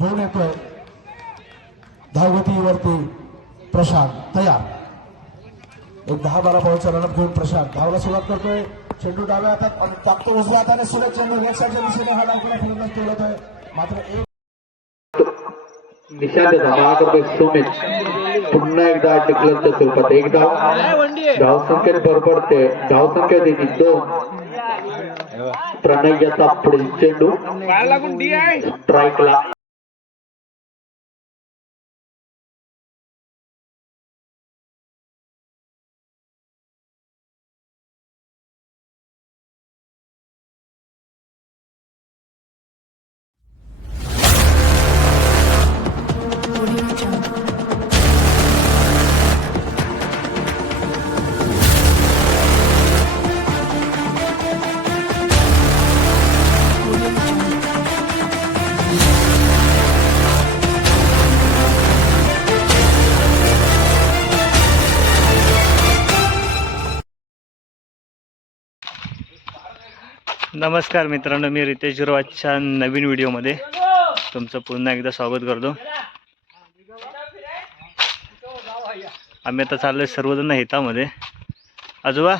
घेऊन येतोय धावगतीवरती प्रशांत तयार. एक 10-12 बॉलचा रनअप घेऊन प्रशांत धावला सुरुवात करतोय. चेंडू डाव्या हातात आणि टाकतो उजव्या हाताने. सुरेश चेंडू लेफ्ट साईडच्या दिशेने हा डावखुरा फलंदाज तोडतोय. मात्र एक निशांत धावा करतोय सुमित. पुन्हा एकदा डिक्लेअरच्या स्वरूपात एक धाव. धावसंख्येत भरभरते. धावसंख्या दिली 2. प्रणय याचा पुढील चेंडू स्ट्राईकला. नमस्कार मित्रांनो, मी रितेश गिरवाच्या नवीन व्हिडिओमध्ये तुमचं पुन्हा एकदा स्वागत करतो. आम्ही आता चाललोय सर्वजण हितामध्ये. आजोबा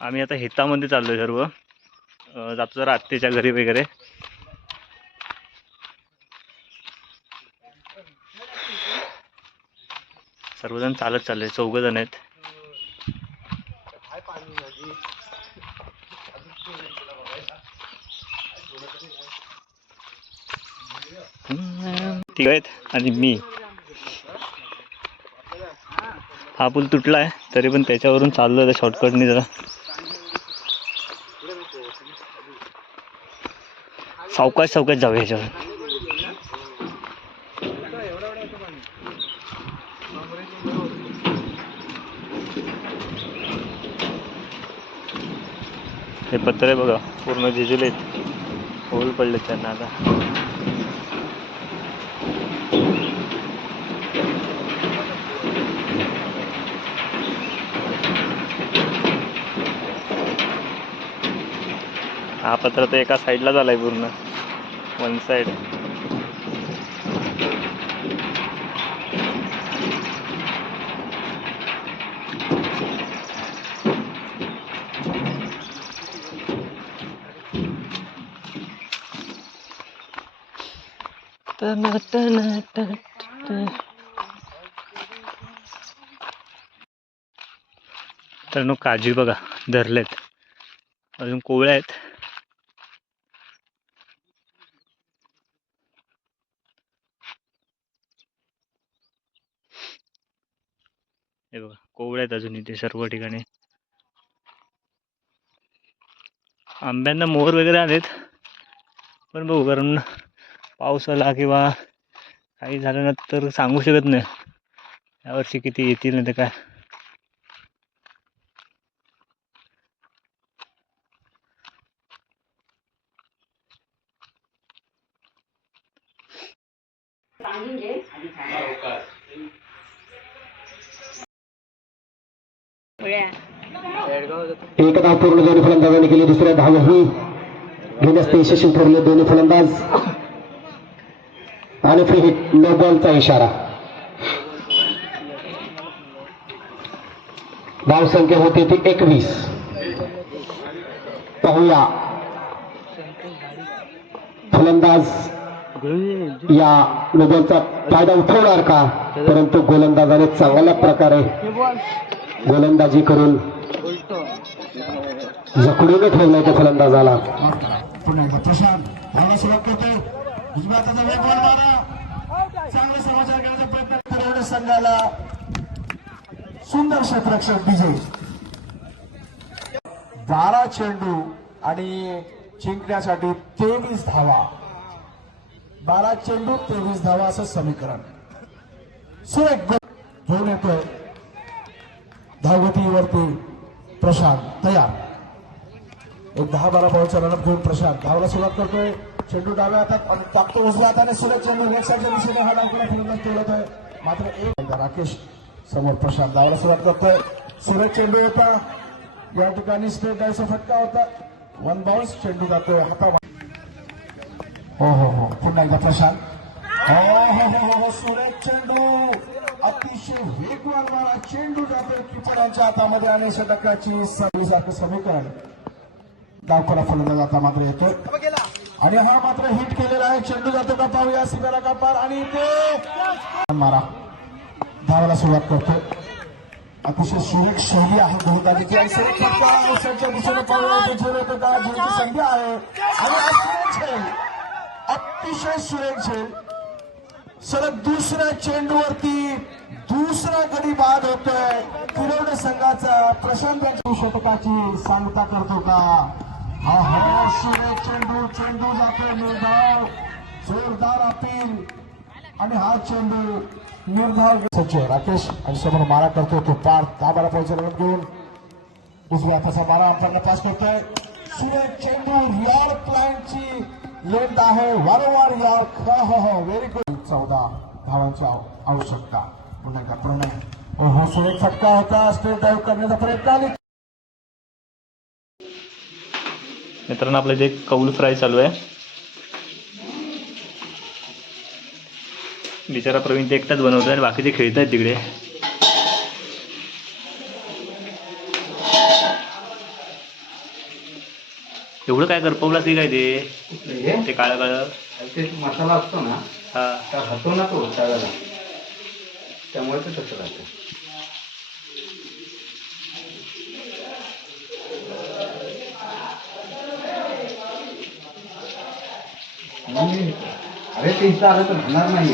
आम्ही आता हितामध्ये चाललोय सर्व. जातो जरा आत्तेच्या घरी वगैरे. सर्वजण चालत चालले. 4 जण आहेत. ठीक आहेत आणि मी. हा पूल तुटला आहे तरी पण त्याच्यावरून चाललो आहे शॉर्टकटने. जरा सावकाश जाऊया ह्याच्यावर. हे पत्रे बघा पूर्ण भिजलेत. होल पडले त्यांना आता. हा पत्र तर एका साईडला झालाय पूर्ण. 1 साईड. तर काजी बघा धरलेत. अजून कोवळ्या आहेत. हे बघा कोवळ्या आहेत अजून इथे सर्व ठिकाणी. आंब्यांना मोहर वगैरे आलेत पण बघू, कारण पाऊस आला किंवा काही झालं ना तर सांगू शकत नाही यावर्षी किती येतील नाही तर काय. एक धाव पूर्ण दोन्ही फलंदाजांनी केली. दुसऱ्या धावही घेण्यास ते यशस्वी ठरले दोन्ही फलंदाज. आणि फ्री हिट, नो बॉलचा इशारा. धाव संख्या होती ती 21. पाहूया फलंदाज या नो बॉलचा फायदा उठवणार का. परंतु गोलंदाजाने चांगल्या प्रकारे गोलंदाजी करून जखडून ठेवलाय त्या फलंदाजाला. पुन्हा एकदा प्रशांत धावला सुरुवात करतोय. उजव्या हाताचा वेगवान मारा. चांगले समाचार घेण्याचा प्रयत्न करणाऱ्या संघाला सुंदर क्षेत्ररक्षक विजय. 12 चेंडू आणि जिंकण्यासाठी 23 धावा. 12 चेंडू 23 धावा असं समीकरण. सुरेख घेऊन येतोय धावगतीवरती प्रशांत तयार. एक 10-12 बॉलचा रनअप घेऊन प्रशांत धावला सुरुवात करतोय. चेंडू डाव्या हातात आणि टाकतो उजव्या हाताने. सुरेश चेंडू लेफ्ट साईडच्या दिशेने हा डावखुरा फलंदाज तोडतोय. मात्र एक राकेश समोर प्रशांत धावला सुरुवात करतोय. सुरेश चेंडू होता या ठिकाणी स्ट्रेट डायचा फटका होता. 1 बाउन्स. चेंडू जातोय हाता. हो पुन्हा एकदा प्रशांत हो सुरेख चेंडू अतिशय वेगवान मारा चेंडू जातो किपरांच्या हातामध्ये आणि षटकाची सारखं समीकरण धावपडा फलंदाज आता मात्र येतोय आणि हा मात्र हिट केलेला आहे चेंडू जातो का पाहूया सीमेला का पार आणि ते मारा धावाला सुरुवात करतोय अतिशय सुरेख शैली आहे गोलंदाजीची आणि सुरेख फटका औषधच्या दिशेने पाहूया झेल होतो का झेलची संधी आहे आणि अतिशय सुरेख झेल सलग दुसऱ्या चेंडूवरती दुसरा गडी बाद होतोय तिरवडे संघाचा प्रशांत यांच्या षटकाची सांगता करतो का हा सुरेख चेंडू जातोय निर्धाव जोरदार अपील आणि हा चेंडू निर्धाव सचिव राकेश आणि समोर मारा करतो तो पार दाबाला पोहोचला घेऊन उजव्या हाताचा मारा अंपायरला पास करतोय सुरेख चेंडू रिअर प्लॅनची लेंथ आहे वारंवार यार व्हेरी गुड 14 धावांची आवश्यकता पुन्हा एकदा प्रणय हो सुरेख फटका होता स्ट्रेट ड्राईव्ह करण्याचा प्रयत्न आली मित्रांनो आपलं इथे कौल फ्राय चालू आहे बिचारा प्रवीण ते एकटाच बनवतोय आणि बाकीचे खेळत आहेत तिकडे एवढं काय करपवलं की काय ते काळं काळं ते मसाला असतो ना हा त्या होतो ना तो त्यावेळेला त्यामुळे ते तसं राहतं अरे ते इथं आलं तर होणार नाही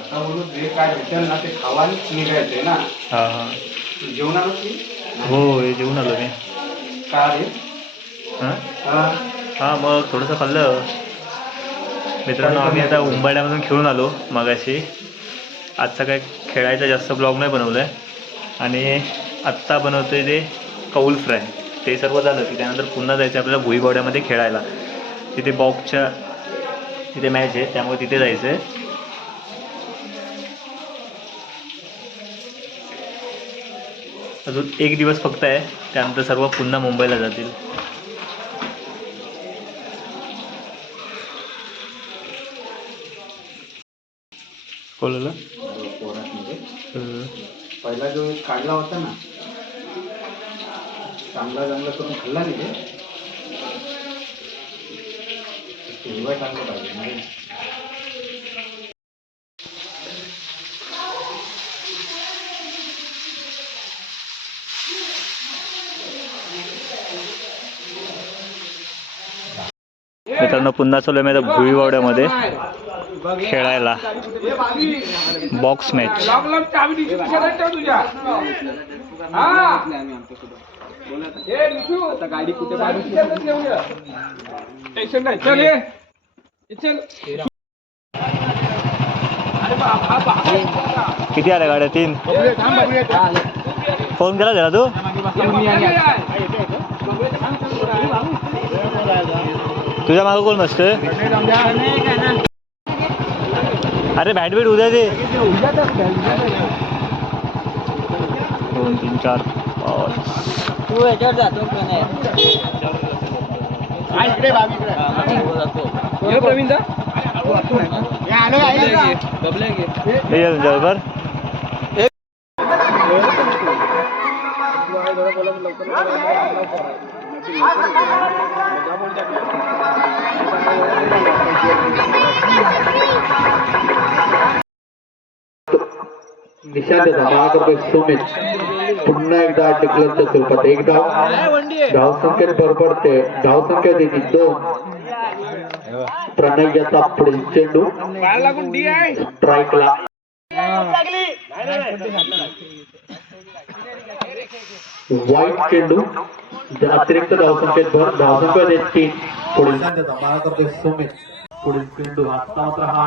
आता बोलू जे काय भेटेल ना ते खावा निघायचंय ना हा हा जेवण आलं की हो हे जेवून आलो मी का रे हां हा हां मग थोडंसं खाल्लं मित्रांनो आम्ही आता उंबाड्यामधून खेळून आलो मगाशी आजचा काय खेळायचा जास्त ब्लॉग नाही बनवलं आहे आणि आत्ता बनवतो आहे ते कौल फ्राय ते सर्व झालं की त्यानंतर पुन्हा जायचं आपल्याला भुईबावड्यामध्ये खेळायला तिथे बॉक्सच्या तिथे मॅच आहे त्यामुळे तिथे जायचं आहे अजून एक दिवस फक्त आहे त्यानंतर सर्व पुन्हा मुंबईला जातील बोललं पहिला जो काढला होता ना चांगला करून खाल्ला नाही ते हिरवा चांगलं पाहिजे मित्रांनो पुन्हा चालू आहे मी भुईबावड्यामध्ये खेळायला बॉक्स मॅच गाडी कुठे टेन्शन नाही चल ये चल किती आल्या गाड्या 3 फोन केला जरा तू तुझ्या मागं कोण बसतोय अरे बॅट बीट उद्या दे 2 3 4 5 तू याच्यावर जातो प्रवीण दा बरोबर निशांत धावा करतोय सुमित पुन्हा एकदा डिक्लेअरच्या स्वरूपात एक धावसंख्येत बरोबर ते धावसंख्या देतील 2 प्रणय याचा पुढील चेंडू स्ट्राईकला वाईट चेंडू अतिरिक्त धावसंख्येत भर धावसंख्या देत 3 पुढील धावा करतोय सुमित पुढील चेंडू आता मात्र हा